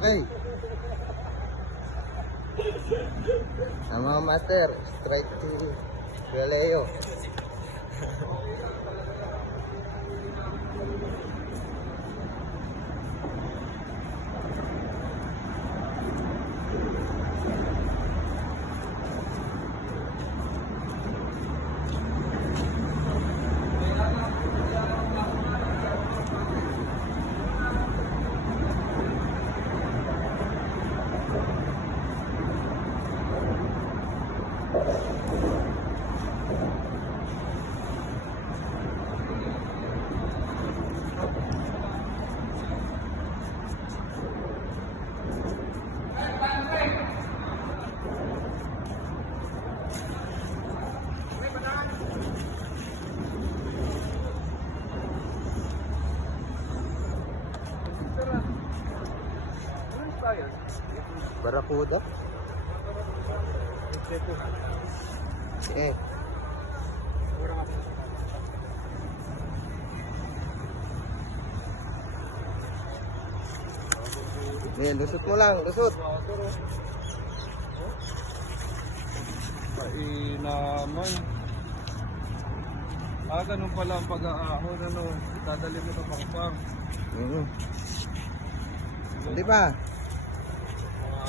Okay. Sa mga master, straight to Galileo. Barakuda. Eh. Nih, lusot mo lang, lusot. Naman. Ganun pala ang pag-aahon, ano, dadali mo ito pang farm. Hindi pa.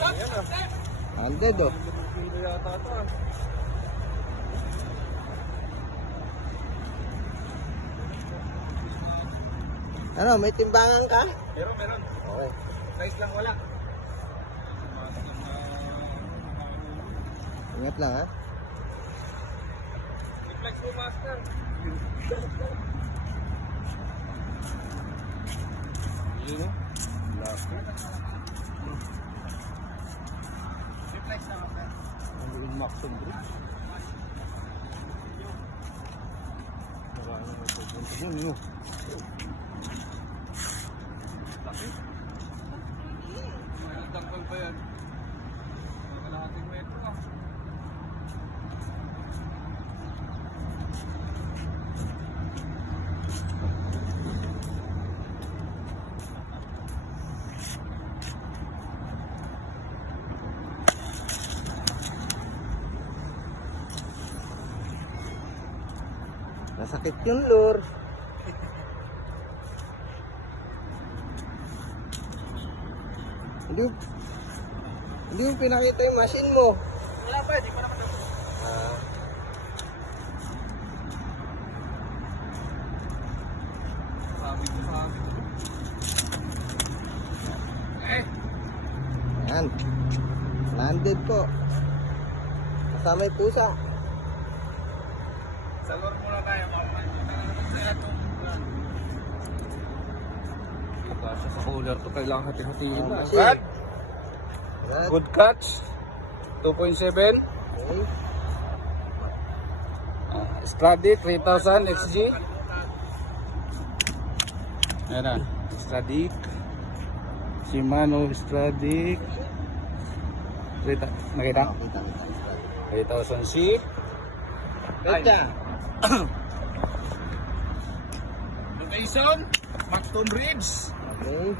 Yan ah. 100 oh. Kilo yata ito ah. Ano, may timbangan ka? Meron. Okay. Size lang wala. Ingat lang ha. I-flex mo master. Yun o. Laki. I-flex na master. Ang Maxon Bridge. Maraming magpupunta dun yun. Laki. Tangkol pa yan. Kalahating metro ah. Nasakit yung lure. Hindi yung pinakita yung machine mo. Wala pa, di pa naman ito. Ayan. Landed po. Kasama yung pusa. Sa lure muna tayo, Pagkasa sa cooler to, kailangan hati-hatiin na. Brad? Good catch. 2.7. Okay. Stradic 3000 XG. Ayan na. Stradic. Shimano Stradic. Nakita? 3000C. Ganda. Location, Macton Bridge. Okay.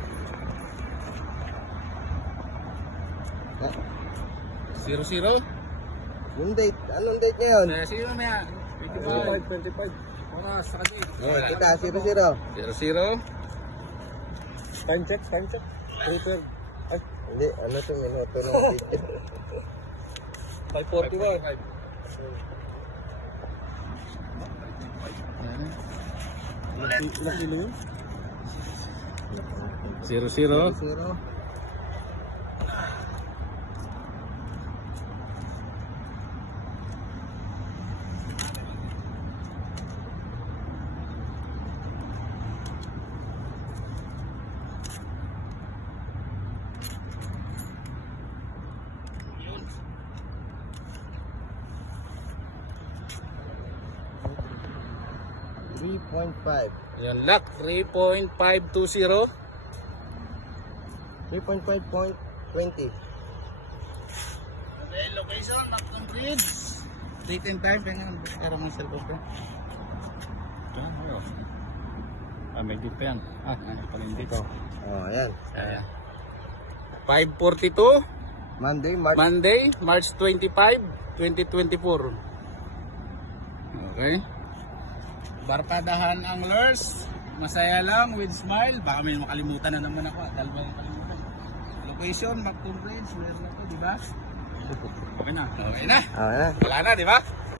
00. Yung date. Anong date ngayon? Sino na yan? 25. Oras, sakali. Kita, 00. 00. Time check. Prepare. Ay, Hindi, ano ito, minuto ng video. 5:41. Ilang kilo yun? 00. 00. Yan, lock 3.520. 3.5.20. Okay, location, Macton Bridge. Date and time, kaya nga ng cellphone ko. May date pa yan. Pala yung date. Oh, ayan. Ayan. 5:42. Monday, March. Monday, March 25, 2024. Okay. Barkadahan Anglers. Masaya lang with smile. Baka may makalimutan na naman ako. Dalawa yung kalimutan. Location, Macton Bridge. Meron na to, di ba? Okay na. Okay na. Ah, Wala na, di ba?